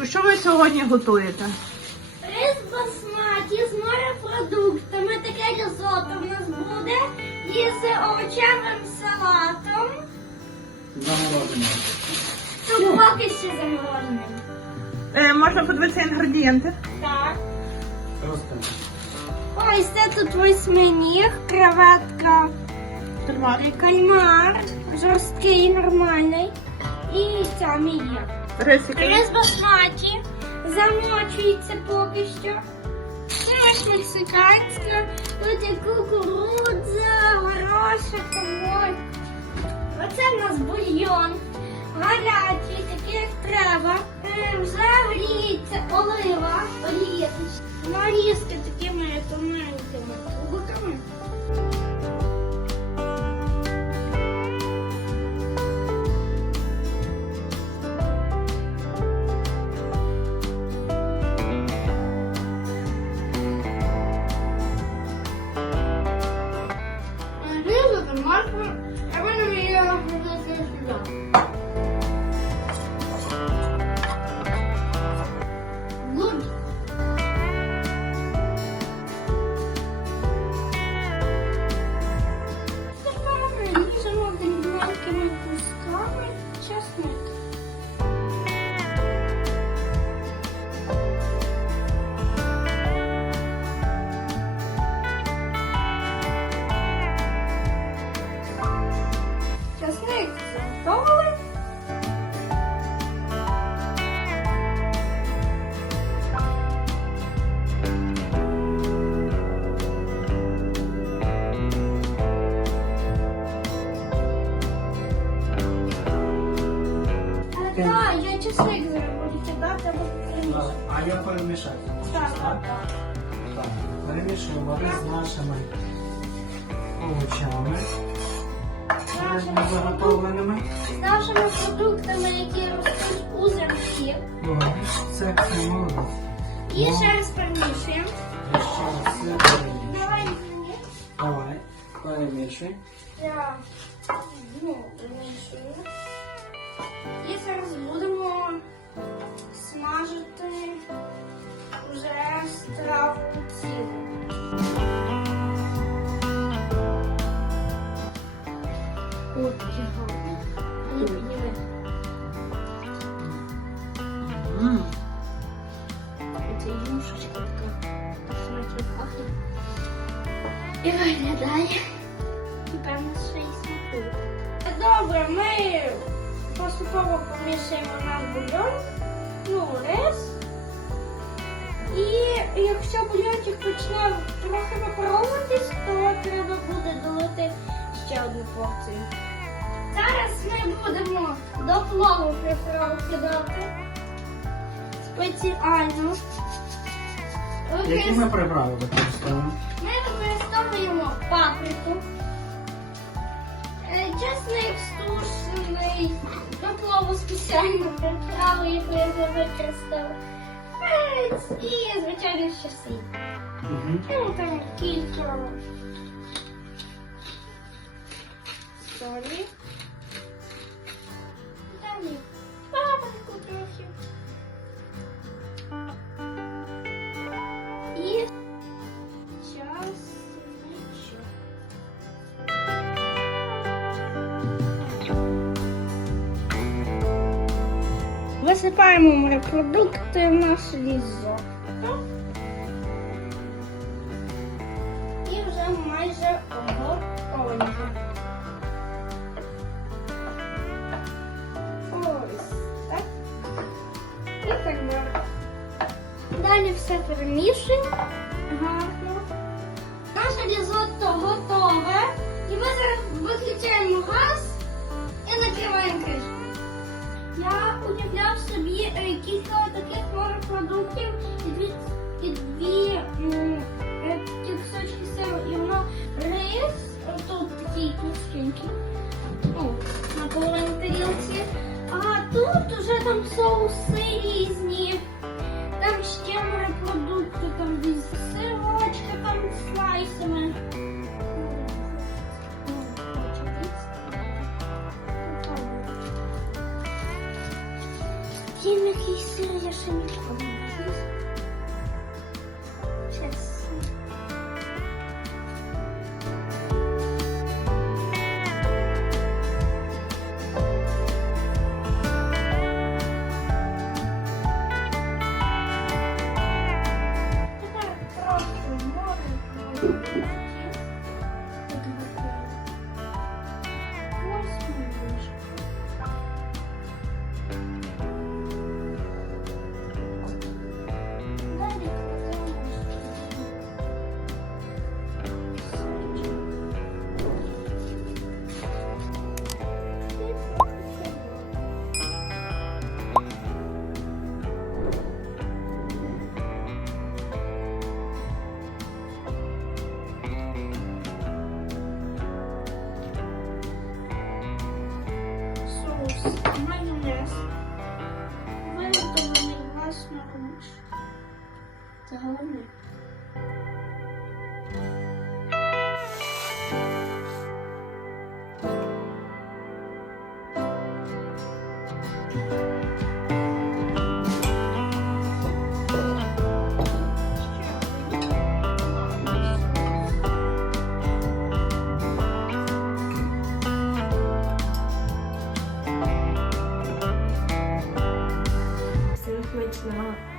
Сонечко, що ви сьогодні готуєте? Рис басматі з морекпродуктами, таке ризотто в нас буде, і з овочевим салатом. Заморожене. Тут поки ще заморожений. Можна подивитися інгредієнти? Так. Просто. Ось це тут восьминіг, креветка, кальмар, жорсткий, нормальний. І ця мідія. Рисики. Рис басматі замочується поки що. Це мексиканська, тут є кукурудза, горошок, морква. Оце в нас бульйон, гарячий, такий як треба. Вже гріється олива, нарізки такими тоненькими трубками. Різати моркву, а ви нам її розрізати сюди. Good. Тепер ріжемо дрібненькими кусками чесник. Чесник готовий. Так, я чесник зараз буду кидати або перемішати. А я перемішати. Так. Так. Перемішуємо рис з нашими овочами. Заготовленими. З нашими продуктами, які ростуть у землі. Це молодець. І ще раз перемішуємо. І ще раз все перемішуємо. Давай мені. Давай, перемішуй. Я перемішую. І зараз будемо смажити вже страву цілу. От його. Не підніми. Це юшечка така. Смачно пахне. І виглядає. І певно, що і смакує. Добре, ми поступово помішаємо наш бульйон, рис. І якщо бульйончик почне трохи випаровуватись, то треба буде долити ще одну порцію. Зараз ми будемо до плову приправу кидати спеціально. Які ми приправи використовуємо? Ми використовуємо паприку, чесник стушений, до плову спеціальну приправу, яку я вже використала, перець і, звичайно, ще сіль. Там кілька солі. Далі паприку трохи. І часничок. Висипаємо морепродукти в наш ризотто. І вже майже готовенько. Ось так. І так далі. Далі все перемішуємо. Гарно. Наше ризотто готове. І ми зараз виключаємо газ і накриваємо кришку. Я уявляв собі кілька таких морепродуктів і дві кусочки сиру, і воно рис, тут такий кусочки, на половину тарілці, а тут уже там соуси різні, там ще морепродукти, там сирочки, там слайсами. Який сир я ще Майонез, виготовлений власноруч. Це головне. Всім смачного.